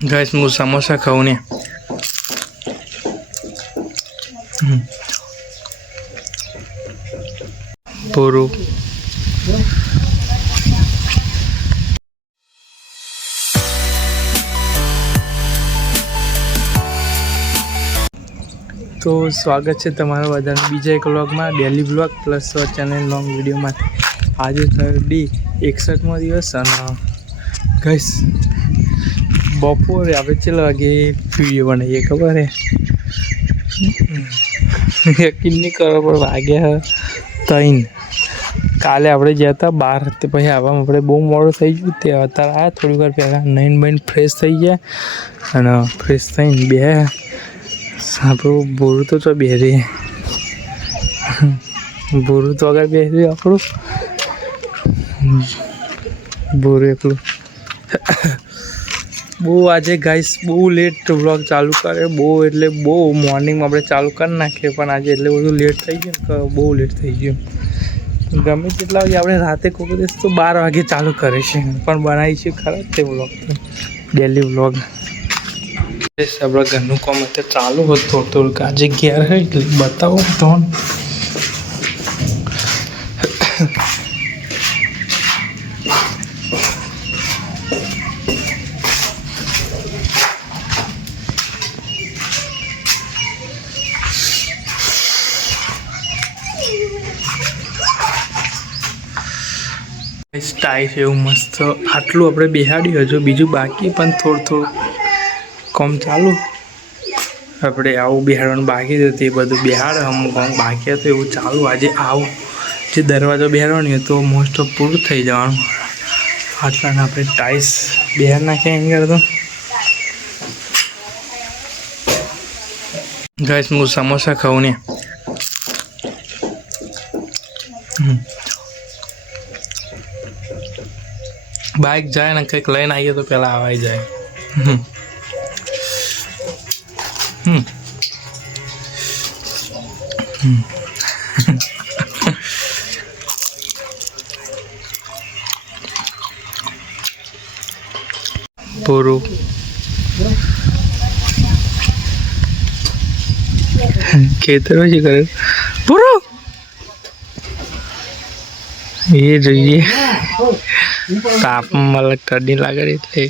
Guys मुझे समोसा खाऊं ने पूरू तो स्वागत है तमारा बधानु बीजा एक व्लॉग में daily vlog plus channel long video में। आज थर्डी 61मो दिवस गाइस बपोरे आप चलो आगे वीडियो बनाइए खबर है यकीन नहीं करो पर वागे तीन काले आपणे गया था 12 ते पछी आवा आपणे बहु मोडું થઈ ગયું તે અત્યારે આયા થોડી વાર પહેલા નાઈન બાઈન ફ્રેશ થઈ ગયા અને ફ્રેશ થઈને બે આપણું બોરું તો બેરી બોરું તો આગળ બેરી આપણું બોરું એકલું બહુ આજે ગાઈસ બહુ લેટ વ્લોગ ચાલુ કરે બહુ એટલે બહુ મોર્નિંગમાં આપણે ચાલુ કરી નાખીએ પણ આજે એટલે બધું લેટ થઈ ગયું કે બહુ લેટ થઈ ગયું ગમે તેટલા વાગે આપણે રાતે કોઈ દિવસ તો 12 વાગે ચાલુ કરે છે પણ બનાવીશું ખરા તે વ્લોગ તો ડેલી વ્લોગ આપણા ઘરનું કામ અત્યારે ચાલુ હતું થોડું થોડુંક આજે ઘેર હોય એટલે બતાવો તો टाइट एवं मस्त आटलू अपने बेहाड़ी हजू बीजू बाकी पण थोड़ा थोड़ा कम चालू अपने आવું બેહાડવાનું બાકી હતું એ બધું બેહાડ અમુક બાકી હતું એવું ચાલુ આજે આવું જે દરવાજો બેહાડવાનો હતો મોસ્ટ ઓફ પૂરું થઈ જવાનું આટલાને આપણે ટાઈસ બેહાડ નાખીએ એમ કરતો ગાઈસ હું સમોસા ખાઉં ને बाइक जाए ना कहीं लैन आइए तो पहला आवाज जाए पूरू खेतर में करे पूरू ये જોઈએ તાપ માં ઠંડી લાગે એટલે